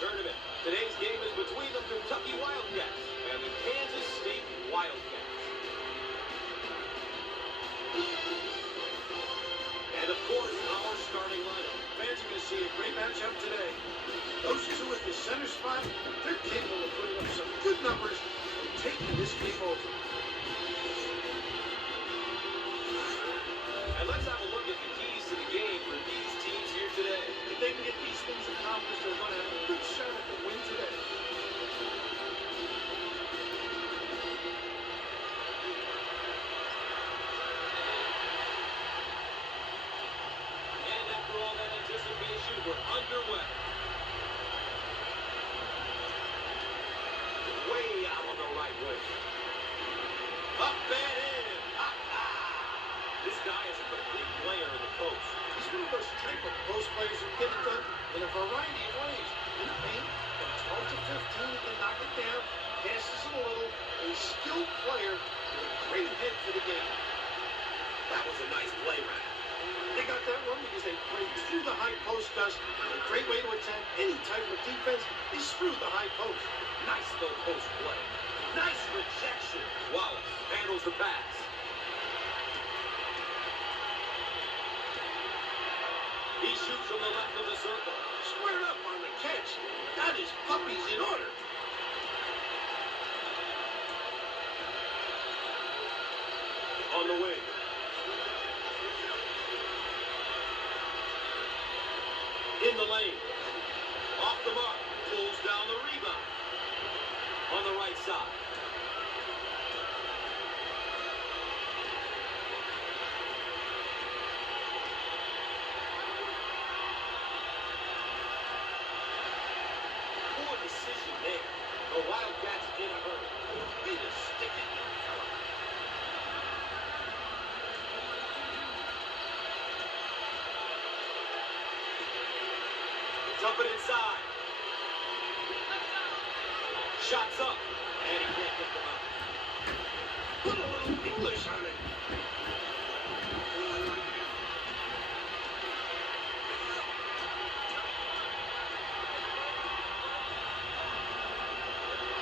tournament. Today's game is between the Kentucky Wildcats and the Kansas State Wildcats. And of course, our starting lineup. Fans are going to see a great matchup today. Those two at the center spot, they're capable of putting up some good numbers and taking this game over. And let's have a look at the keys to the game for these teams here today. If they can get these things accomplished, they're going to have a good shot at the win today. And after all that anticipation, we're underway. Way out on the right wing. Up and in. This guy is a complete player in the post. He's one of those type of post players who get it done in a variety of ways. In the paint, from 12 to 15, he can knock it down, passes it a little. A skilled player with a great head for the game. That was a nice play, Rat. They got that one because they played through the high post, Gus. A great way to attack any type of defense is through the high post. Nice low post play. Nice rejection. Wallace handles the pass. He shoots from the left of the circle. Squared up on the catch. Got his puppies in order. On the wing. In the lane. Off the mark. Pulls down the rebound. On the right side. Poor decision there. The Wildcats in a hurry. Way to stick it, young fella. Dump it inside. Shots up. And he can't get them out. Put a little English on it.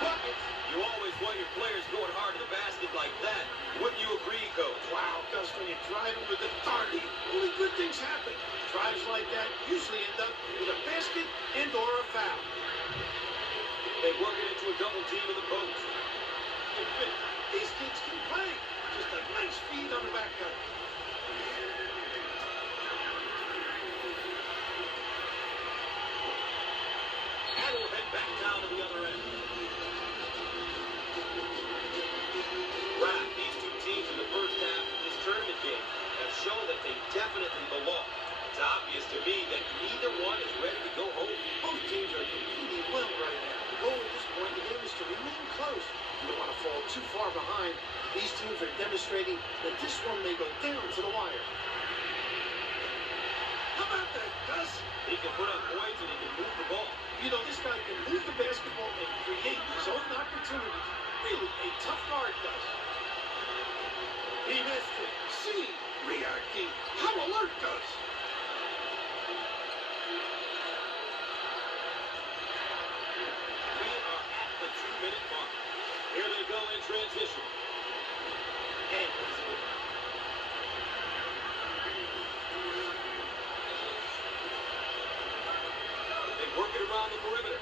Buckets. You always want your players going hard to the basket like that. Wouldn't you agree, Coach? Wow, Gus, when you drive it with authority, only good things happen. Drives like that usually end up with a basket and or a foul. They work it into a double team in the post. These kids can play. Just a nice feed on the back cut. And we'll head back down to the other end. Right, these two teams in the first half of this tournament game have shown that they definitely belong. It's obvious to me that neither one is ready to go home. Both teams are competing well right now. The goal at this point in the game is to remain close. You don't want to fall too far behind. These teams are demonstrating that this one may go down to the wire. How about that, Gus? He can put up points and he can move the ball. You know, this guy can move the basketball and create his own opportunities. Really a tough guard, Gus. He missed it. See, reacting. How alert, Gus? We are at the 2-minute mark. Here they go in transition. And he's with it. They work it around the perimeter.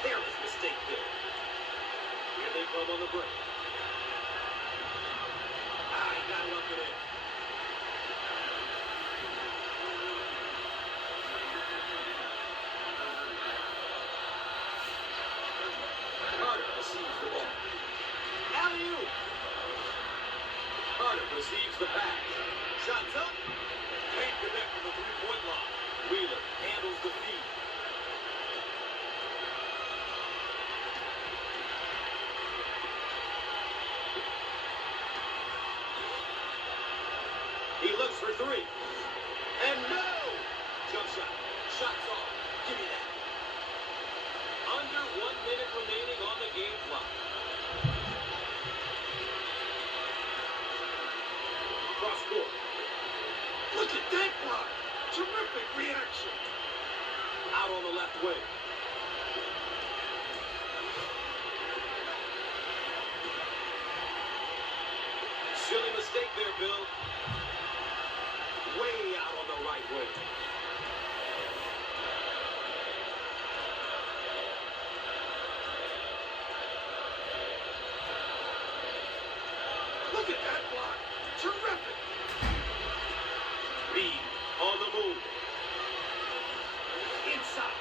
Careless mistake there. Here they come on the break. He got it up and in. Carter receives the ball. Alley-oop. Carter receives the pass. Shots up. Can't connect from the three-point line. Wheeler handles the feed. He looks for three. And no! Jump shot. Shots off. Give me that. Under 1 minute remaining on the game clock. Cross court. Look at that block. Terrific reaction. out on the left wing. Silly mistake there, Bill. Way out on the right wing. Look at that block. Terrific. Reed on the move. Inside.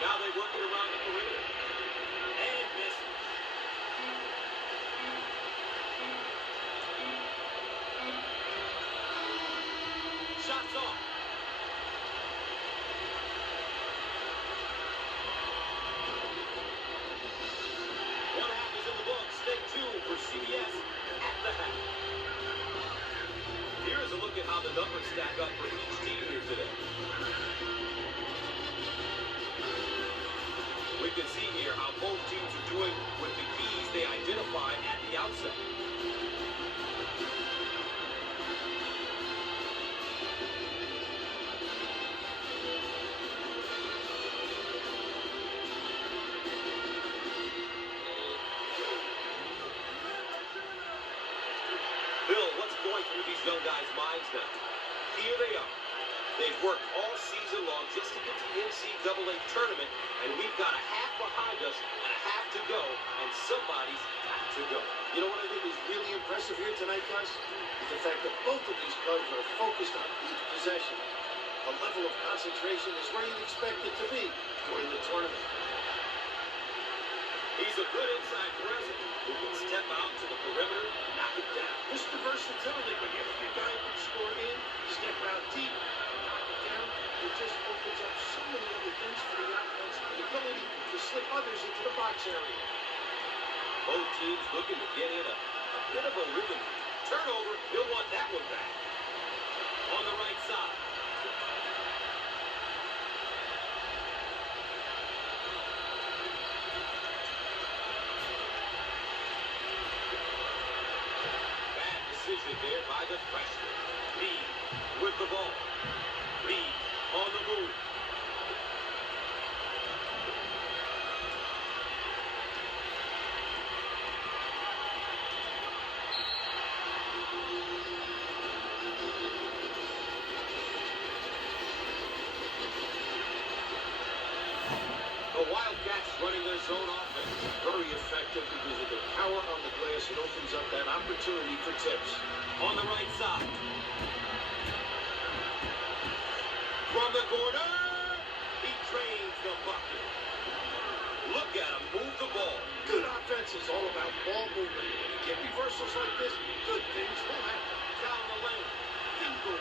Now they work it around the perimeter. And misses. Shots off. One half is in the books. Stay tuned for CBS at the half. Here's a look at how the numbers stack up for each team here today. We can see here how both teams are doing with the keys they identified at the outset. Bill, what's going through these young guys' minds now? Here they are. They've worked all season long just to get to the NCAA tournament, and we've got a half behind us and a half to go, and somebody's got to go. You know what I think is really impressive here tonight, guys? Is the fact that both of these clubs are focused on each possession. The level of concentration is where you'd expect it to be during the tournament. He's a good inside presence who can step out to the perimeter and knock it down. Mr. Versatility, when you have a guy who can score in, step out deep, knock it down, it just opens up so many other things for the offense, the ability to slip others into the box area. Both teams looking to get in a bit of a rhythm. Turnover, he'll want that one back. On the right side. Bad decision there by the freshman. Reed with the ball. Reed on the move. The Wildcats running their zone offense. Very effective because of the power on the glass. It opens up that opportunity for tips. On the right side. From the corner, he drains the bucket. Look at him move the ball. Good offense is all about ball movement. When you get reversals like this, good things will happen. Down the lane. Bingo.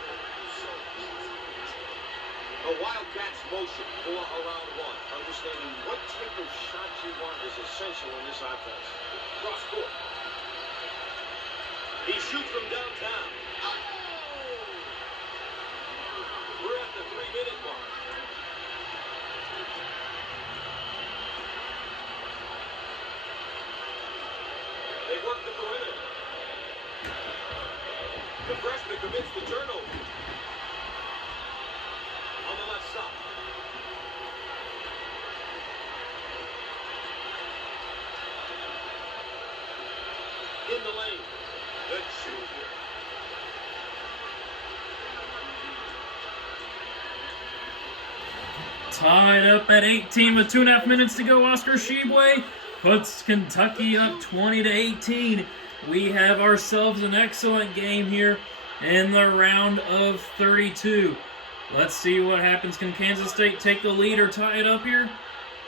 So easy. The Wildcats motion for around one. Understanding what type of shot you want is essential in this offense. Cross court. He shoots from downtown. Oh! We're at the 3-minute mark. They work the perimeter. The freshman commits the turnover. On the left side. In the lane. The junior. Tied up at 18 with 2.5 minutes to go. Oscar Sheboy puts Kentucky up 20-18. We have ourselves an excellent game here in the round of 32. Let's see what happens. Can Kansas State take the lead or tie it up here?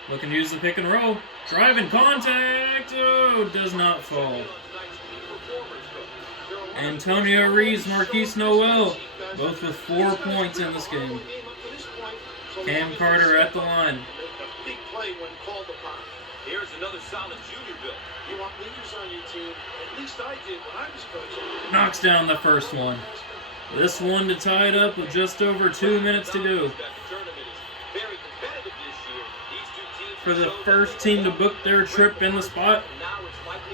Looking to use the pick and roll. Driving contact. Oh, does not fall. Antonio Reeves, Marquise Noel, both with 4 points in this game. Cam Carter at the line. A big play when called upon. Here's another solid junior, Bill. You want leaders on your team. At least I did when I was coaching. Knocks down the first one. This one to tie it up with just over 2 minutes to go. for the first team to book their trip in the spot,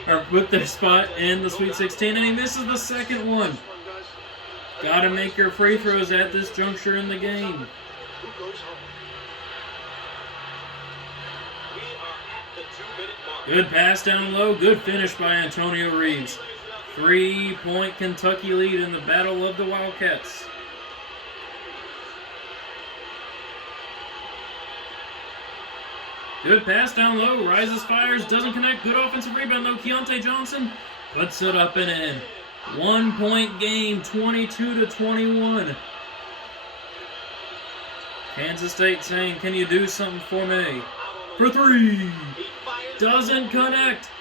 or book their spot in the Sweet 16, and he misses the second one. Gotta make your free throws at this juncture in the game. Good pass down low. Good finish by Antonio Reeves. 3-point Kentucky lead in the battle of the Wildcats. Good pass down low. Rises, fires, doesn't connect. Good offensive rebound though. Keontae Johnson puts it up and in. 1-point game, 22-21. Kansas State saying, can you do something for me? For three. Doesn't connect.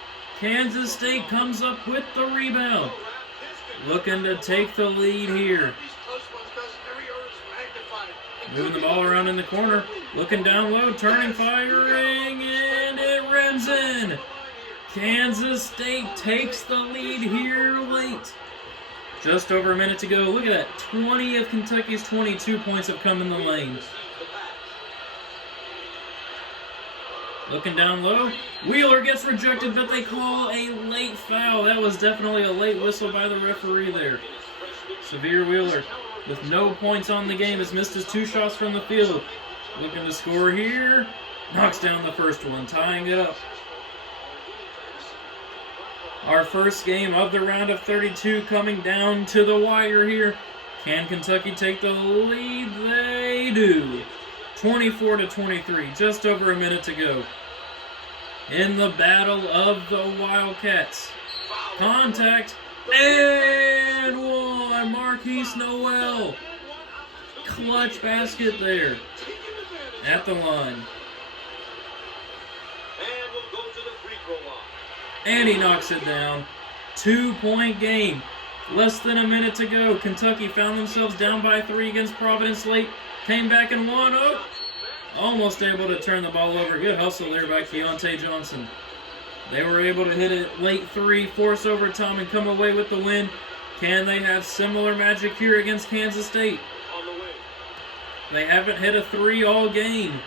Kansas State comes up with the rebound. Looking to take the lead here. Moving the ball around in the corner. Looking down low, turning, firing, and it rims in. Kansas State takes the lead here late. Just over a minute to go. Look at that. 20 of Kentucky's 22 points have come in the lane. Looking down low. Wheeler gets rejected, but they call a late foul. That was definitely a late whistle by the referee there. Severe Wheeler, with no points on the game, has missed his 2 shots from the field. Looking to score here. Knocks down the first one, tying it up. Our first game of the round of 32 coming down to the wire here. Can Kentucky take the lead? They do. 24-23, just over a minute to go. In the battle of the Wildcats. Contact, and one. Marquise Noel. Clutch basket there. At the line. And he knocks it down. 2-point game. Less than a minute to go. Kentucky found themselves down by 3 against Providence late. Came back and won. Oh, almost able to turn the ball over. Good hustle there by Keontae Johnson. They were able to hit a late 3, force overtime, and come away with the win. Can they have similar magic here against Kansas State? They haven't hit a 3 all game.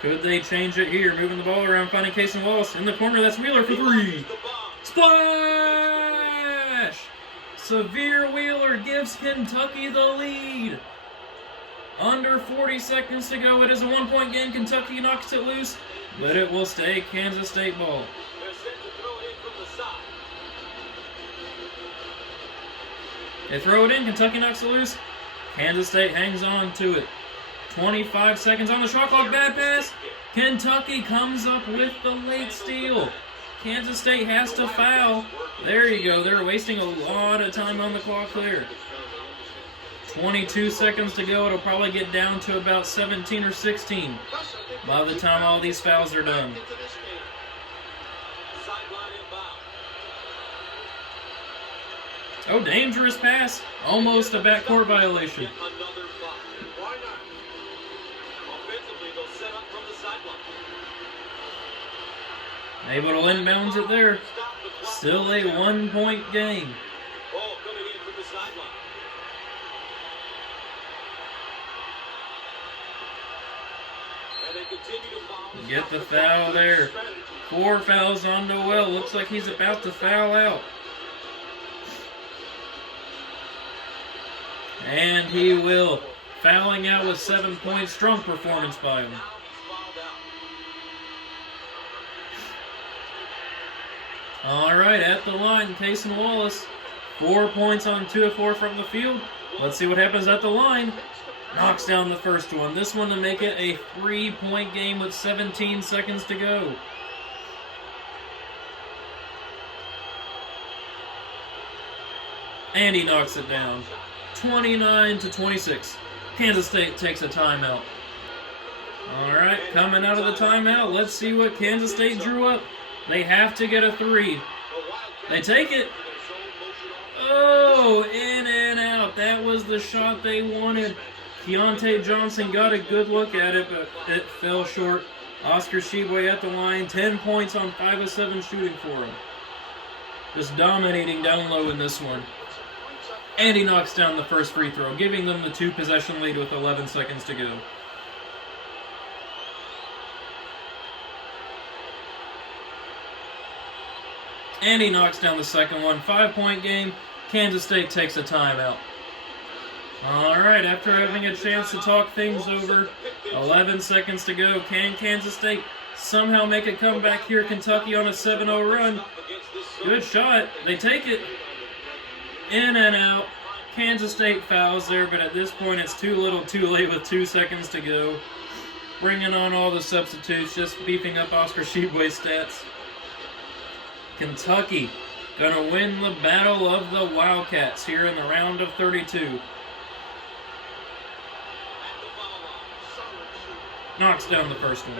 Could they change it here? Moving the ball around, finding Cason Wallace. In the corner, that's Wheeler for 3. Splash! Severe Wheeler gives Kentucky the lead. Under 40 seconds to go. It is a 1-point game. Kentucky knocks it loose, but it will stay Kansas State ball. They throw it in. Kentucky knocks it loose. Kansas State hangs on to it. 25 seconds on the shot clock. Bad pass. Kentucky comes up with the late steal. Kansas State has to foul. There you go. They're wasting a lot of time on the clock there. 22 seconds to go. It'll probably get down to about 17 or 16 by the time all these fouls are done. Oh, dangerous pass. Almost a backcourt violation. Able to inbounds it there. Still a 1-point game. Get the foul there. 4 fouls on Noel. Looks like he's about to foul out. And he will. Fouling out with 7 points. Strong performance by him. All right, at the line, Cason Wallace. 4 points on 2 of 4 from the field. Let's see what happens at the line. Knocks down the first one. This one to make it a 3-point game with 17 seconds to go. And he knocks it down. 29-26. Kansas State takes a timeout. All right, coming out of the timeout, let's see what Kansas State drew up. They have to get a 3. They take it. Oh, in and out. That was the shot they wanted. Keontae Johnson got a good look at it, but it fell short. Oscar Tshiebwe at the line. 10 points on 5 of 7 shooting for him. Just dominating down low in this one. And he knocks down the first free throw, giving them the 2-possession lead with 11 seconds to go. And he knocks down the second one. 5-point game. Kansas State takes a timeout. All right, after having a chance to talk things over, 11 seconds to go. Can Kansas State somehow make a comeback here? Kentucky on a 7-0 run. Good shot. They take it. In and out. Kansas State fouls there, but at this point it's too little too late with 2 seconds to go. Bringing on all the substitutes, just beefing up Oscar Tshiebwe's stats. Kentucky gonna win the battle of the Wildcats here in the round of 32. Knocks down the first one.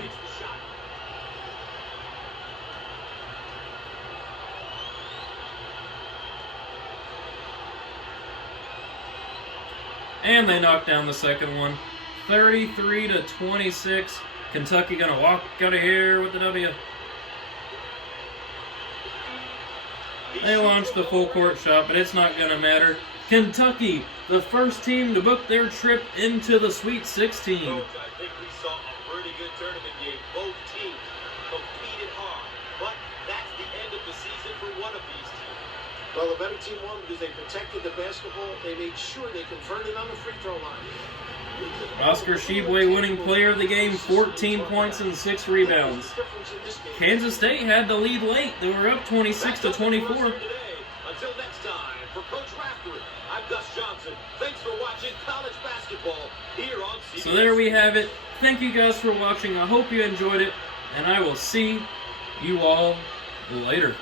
And they knock down the second one. 33-26. Kentucky gonna walk out of here with the W. They launched the full court shot, but it's not gonna matter. Kentucky, the first team to book their trip into the Sweet 16. Coach, I think we saw a pretty good tournament game. Both teams competed hard, but that's the end of the season for one of these teams. Well, the better team won because they protected the basketball. They made sure they converted on the free throw line. Oscar Tshiebwe winning player of the game, 14 points and 6 rebounds. Kansas State had the lead late. They were up 26-24. Until next time, for Coach Raftery, I'm Gus Johnson. Thanks for watching college basketball here on CBS. So there we have it. Thank you guys for watching. I hope you enjoyed it, and I will see you all later.